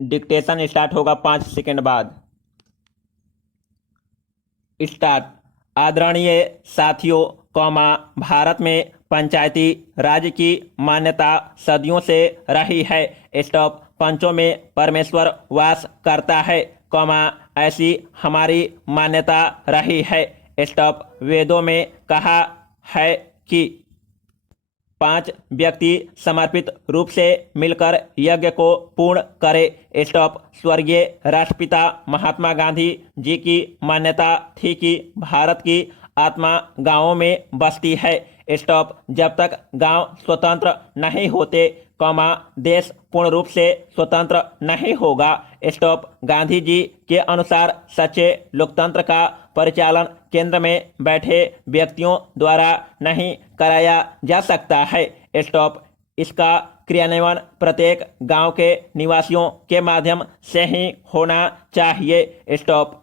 Dictation start होगा 5 second बाद। Start. आदरणीय साथियों, भारत में पंचायती राज की मान्यता सदियों से रही है। स्टॉप। पंचों में परमेश्वर वास करता है, ऐसी हमारी मान्यता रही है। स्टॉप। वेदों में कहा है कि 5 व्यक्ति समर्पित रूप से मिलकर यज्ञ को पूर्ण करे। स्टॉप। स्वर्गीय राष्ट्रपिता महात्मा गांधी जी की मान्यता थी कि भारत की आत्मा गांवों में बसती है। स्टॉप। जब तक गांव स्वतंत्र नहीं होते, देश पूर्ण रूप से स्वतंत्र नहीं होगा। स्टॉप। गांधी जी के अनुसार सच्चे लोकतंत्र का परिचालन केंद्र में बैठे व्यक्तियों द्वारा नहीं कराया जा सकता है। स्टॉप। इसका क्रियान्वयन प्रत्येक गांव के निवासियों के माध्यम से ही होना चाहिए। स्टॉप।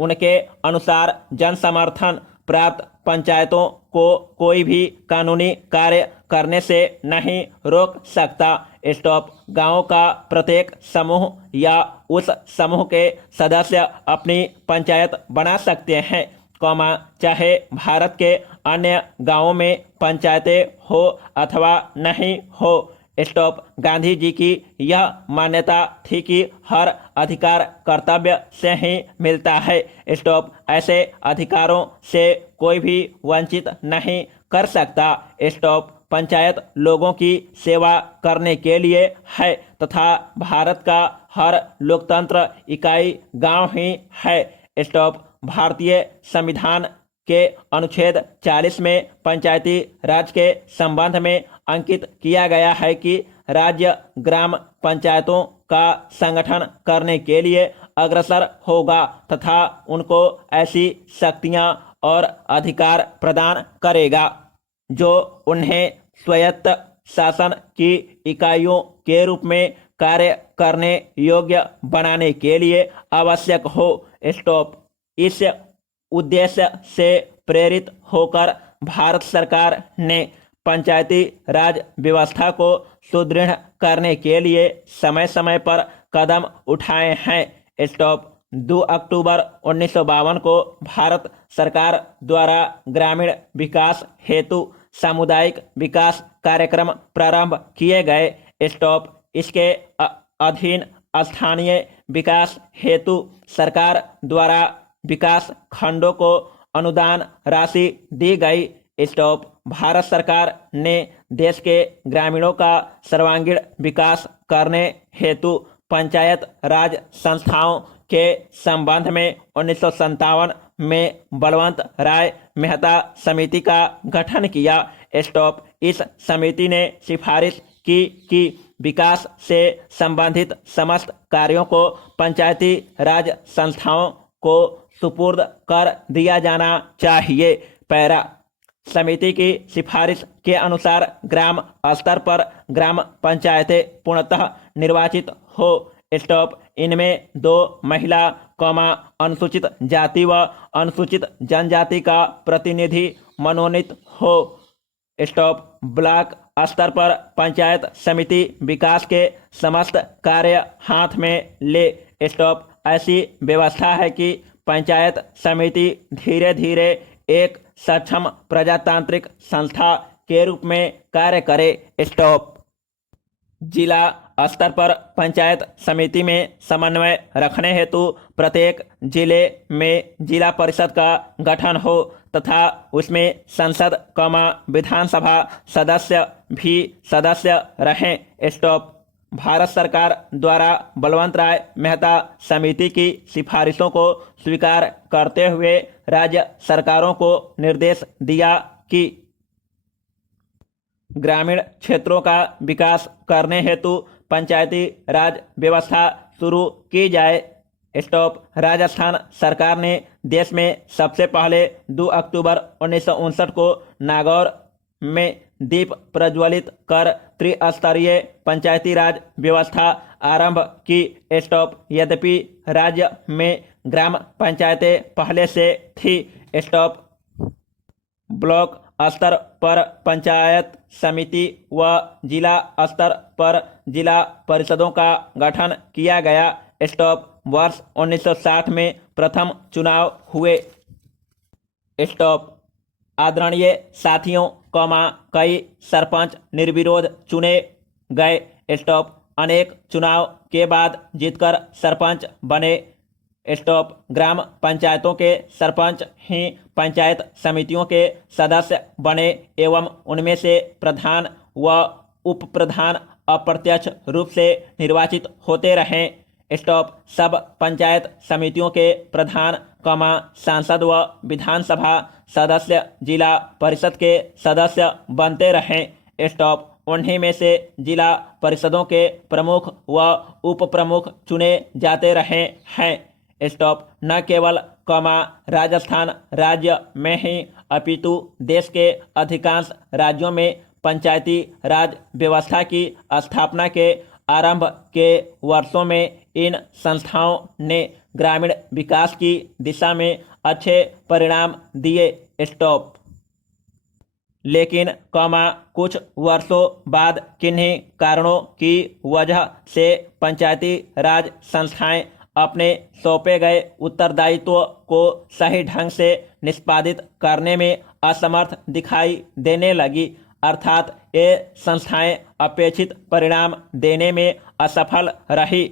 उनके अनुसार जन समर्थन प्राप्त पंचायतों को कोई भी कानूनी कार्य करने से नहीं रोक सकता। स्टॉप। गांव का प्रत्येक समूह या उस समूह के सदस्य अपनी पंचायत बना सकते हैं, चाहे भारत के अन्य गांवों में पंचायतें हो अथवा नहीं हो। स्टॉप। गांधी जी की यह मान्यता थी कि हर अधिकार कर्तव्य से ही मिलता है। स्टॉप। ऐसे अधिकारों से कोई भी वंचित नहीं कर सकता। स्टॉप। पंचायत लोगों की सेवा करने के लिए है तथा भारत का हर लोकतंत्र इकाई गांव ही है। स्टॉप। भारतीय संविधान के अनुच्छेद 40 में पंचायती राज के संबंध में अंकित किया गया है कि राज्य ग्राम पंचायतों का संगठन करने के लिए अग्रसर होगा तथा उनको ऐसी शक्तियां और अधिकार प्रदान करेगा जो उन्हें स्वायत्त शासन की इकाइयों के रूप में कार्य करने योग्य बनाने के लिए आवश्यक हो। स्टॉप। इस उद्देश्य से प्रेरित होकर भारत सरकार ने पंचायती राज व्यवस्था को सुदृढ़ करने के लिए समय समय पर कदम उठाए हैं। स्टॉप। 2 अक्टूबर 1952 को भारत सरकार द्वारा ग्रामीण विकास हेतु सामुदायिक विकास कार्यक्रम प्रारंभ किए गए। स्टॉप। इसके अधीन स्थानीय विकास हेतु सरकार द्वारा विकास खंडों को अनुदान राशि दी गई। स्टॉप। भारत सरकार ने देश के ग्रामीणों का सर्वांगीण विकास करने हेतु पंचायत राज संस्थाओं के संबंध में 1957 में बलवंत राय मेहता समिति का गठन किया। स्टॉप। इस समिति ने सिफारिश की कि विकास से संबंधित समस्त कार्यों को पंचायती राज संस्थाओं को सुपुर्द कर दिया जाना चाहिए। पैरा। समिति की सिफारिश के अनुसार ग्राम स्तर पर ग्राम पंचायतें पूर्णतः निर्वाचित हो। स्टॉप। इनमें 2 महिला, अनुसूचित जाति व अनुसूचित जनजाति का प्रतिनिधि मनोनीत हो। स्टॉप। ब्लॉक स्तर पर पंचायत समिति विकास के समस्त कार्य हाथ में ले। स्टॉप। ऐसी व्यवस्था है कि पंचायत समिति धीरे धीरे एक सक्षम प्रजातांत्रिक संस्था के रूप में कार्य करे। स्टॉप। जिला स्तर पर पंचायत समिति में समन्वय रखने हेतु प्रत्येक जिले में जिला परिषद का गठन हो तथा उसमें संसद, विधानसभा सदस्य भी सदस्य रहें। स्टॉप। भारत सरकार द्वारा बलवंत राय मेहता समिति की सिफारिशों को स्वीकार करते हुए राज्य सरकारों को निर्देश दिया कि ग्रामीण क्षेत्रों का विकास करने हेतु पंचायती राज व्यवस्था शुरू की जाए। स्टॉप। राजस्थान सरकार ने देश में सबसे पहले 2 अक्टूबर 1959 को नागौर में दीप प्रज्वलित कर त्रिस्तरीय पंचायती राज व्यवस्था आरंभ की। स्टॉप। यद्यपि राज्य में ग्राम पंचायतें पहले से थी। स्टॉप। ब्लॉक स्तर पर पंचायत समिति व जिला स्तर पर जिला परिषदों का गठन किया गया। स्टॉप वर्ष 1960 में प्रथम चुनाव हुए। स्टॉप आदरणीय साथियों, कई सरपंच निर्विरोध चुने गए। स्टॉप अनेक चुनाव के बाद जीतकर सरपंच बने। स्टॉप ग्राम पंचायतों के सरपंच ही पंचायत समितियों के सदस्य बने एवं उनमें से प्रधान व उप प्रधान अप्रत्यक्ष रूप से निर्वाचित होते रहे। स्टॉप सब पंचायत समितियों के प्रधान, सांसद व विधानसभा सदस्य जिला परिषद के सदस्य बनते रहे। स्टॉप उन्हीं में से जिला परिषदों के प्रमुख व उप प्रमुख चुने जाते रहे हैं। स्टॉप न केवल राजस्थान राज्य में ही अपितु देश के अधिकांश राज्यों में पंचायती राज व्यवस्था की स्थापना के आरंभ के वर्षों में इन संस्थाओं ने ग्रामीण विकास की दिशा में अच्छे परिणाम दिए। स्टॉप लेकिन कुछ वर्षों बाद किन्हीं कारणों की वजह से पंचायती राज संस्थाएं अपने सौंपे गए उत्तरदायित्व को सही ढंग से निष्पादित करने में असमर्थ दिखाई देने लगी, अर्थात ये संस्थाएं अपेक्षित परिणाम देने में असफल रही।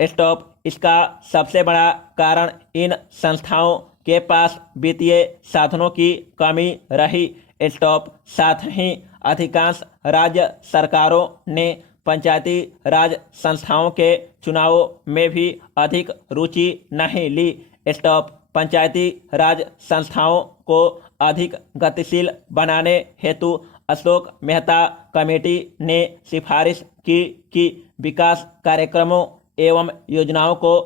स्टॉप इसका सबसे बड़ा कारण इन संस्थाओं के पास वित्तीय साधनों की कमी रही। स्टॉप साथ ही अधिकांश राज्य सरकारों ने पंचायती राज संस्थाओं के चुनावों में भी अधिक रुचि नहीं ली। स्टॉप पंचायती राज संस्थाओं को अधिक गतिशील बनाने हेतु अशोक मेहता कमेटी ने सिफारिश की कि विकास कार्यक्रमों एवं योजनाओं को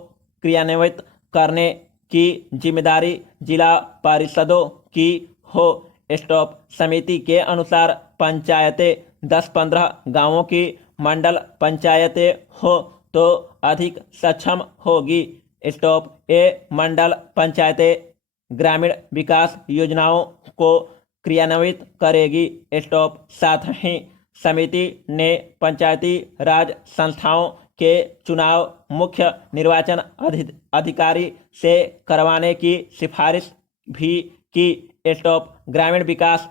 क्रियान्वित करने की जिम्मेदारी जिला परिषदों की हो। स्टॉप समिति के अनुसार पंचायतें 10-15 गांवों की मंडल पंचायतें हो तो अधिक सक्षम होगी। स्टॉप ये मंडल पंचायतें ग्रामीण विकास योजनाओं को क्रियान्वित करेगी। स्टॉप साथ ही समिति ने पंचायती राज संस्थाओं के चुनाव मुख्य निर्वाचन अधिकारी से करवाने की सिफारिश भी की। स्टॉप ग्रामीण विकास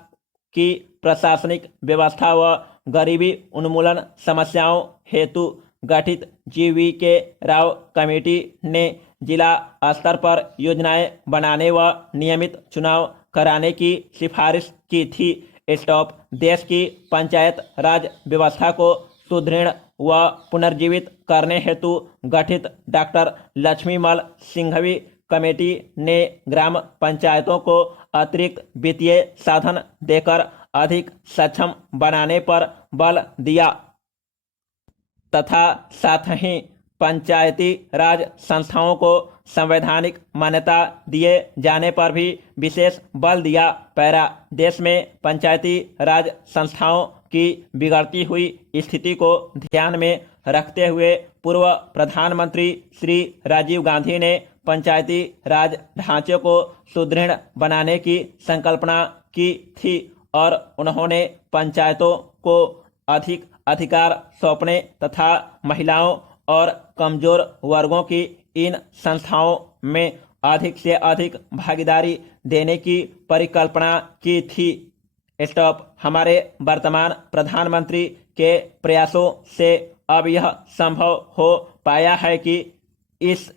की प्रशासनिक व्यवस्था व गरीबी उन्मूलन समस्याओं हेतु गठित GV.K. राव कमेटी ने जिला स्तर पर योजनाएं बनाने व नियमित चुनाव कराने की सिफारिश की थी। स्टॉप देश की पंचायत राज व्यवस्था को सुदृढ़ व पुनर्जीवित करने हेतु गठित डॉक्टर लक्ष्मीमल सिंघवी कमेटी ने ग्राम पंचायतों को अतिरिक्त वित्तीय साधन देकर अधिक सक्षम बनाने पर बल दिया तथा साथ ही पंचायती राज संस्थाओं को संवैधानिक मान्यता दिए जाने पर भी विशेष बल दिया। पैरा देश में पंचायती राज संस्थाओं की बिगड़ती हुई स्थिति को ध्यान में रखते हुए पूर्व प्रधानमंत्री श्री राजीव गांधी ने पंचायती राज ढांचे को सुदृढ़ बनाने की संकल्पना की थी और उन्होंने पंचायतों को अधिक अधिकार सौंपने तथा महिलाओं और कमजोर वर्गों की इन संस्थाओं में अधिक से अधिक भागीदारी देने की परिकल्पना की थी। स्टॉप हमारे वर्तमान प्रधानमंत्री के प्रयासों से अब यह संभव हो पाया है कि इस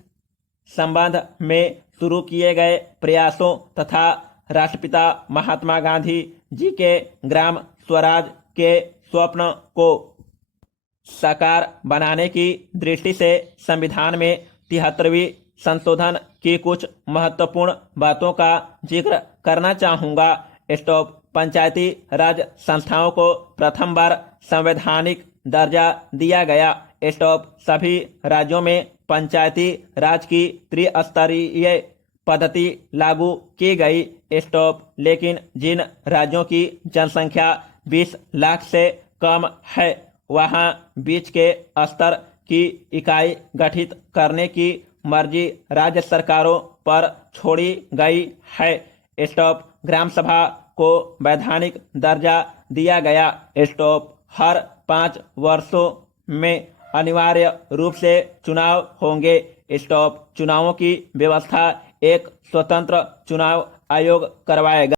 संबंध में शुरू किए गए प्रयासों तथा राष्ट्रपिता महात्मा गांधी जी के ग्राम स्वराज के स्वप्न को साकार बनाने की दृष्टि से संविधान में 73वीं संशोधन की कुछ महत्वपूर्ण बातों का जिक्र करना चाहूँगा। स्टॉप पंचायती राज संस्थाओं को प्रथम बार संवैधानिक दर्जा दिया गया। स्टॉप सभी राज्यों में पंचायती राज की त्रिस्तरीय पद्धति लागू की गई। स्टॉप लेकिन जिन राज्यों की जनसंख्या 20 लाख से कम है वहां बीच के स्तर की इकाई गठित करने की मर्जी राज्य सरकारों पर छोड़ी गई है। स्टॉप ग्राम सभा को वैधानिक दर्जा दिया गया। स्टॉप हर 5 वर्षों में अनिवार्य रूप से चुनाव होंगे। स्टॉप चुनावों की व्यवस्था एक स्वतंत्र चुनाव आयोग करवाएगा।